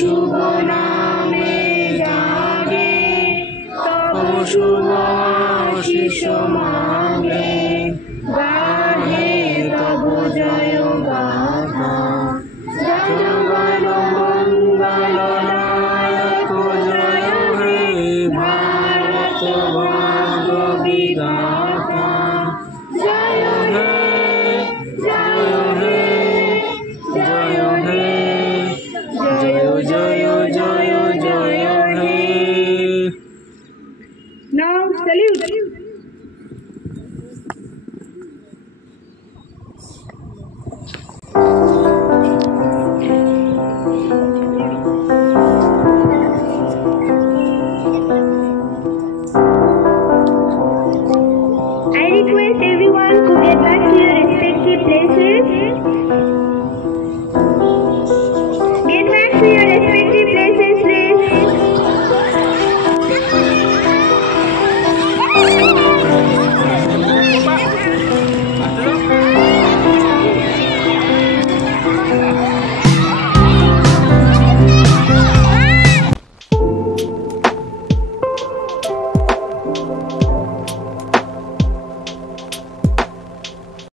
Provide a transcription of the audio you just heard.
शुभ नामे जागे तव शुभ आशीष मांगे गाहे तव जय गाथा जगन मंगल नायक जय हे भारत भाग्य विधाता जय हे जय हे जय हे जय जय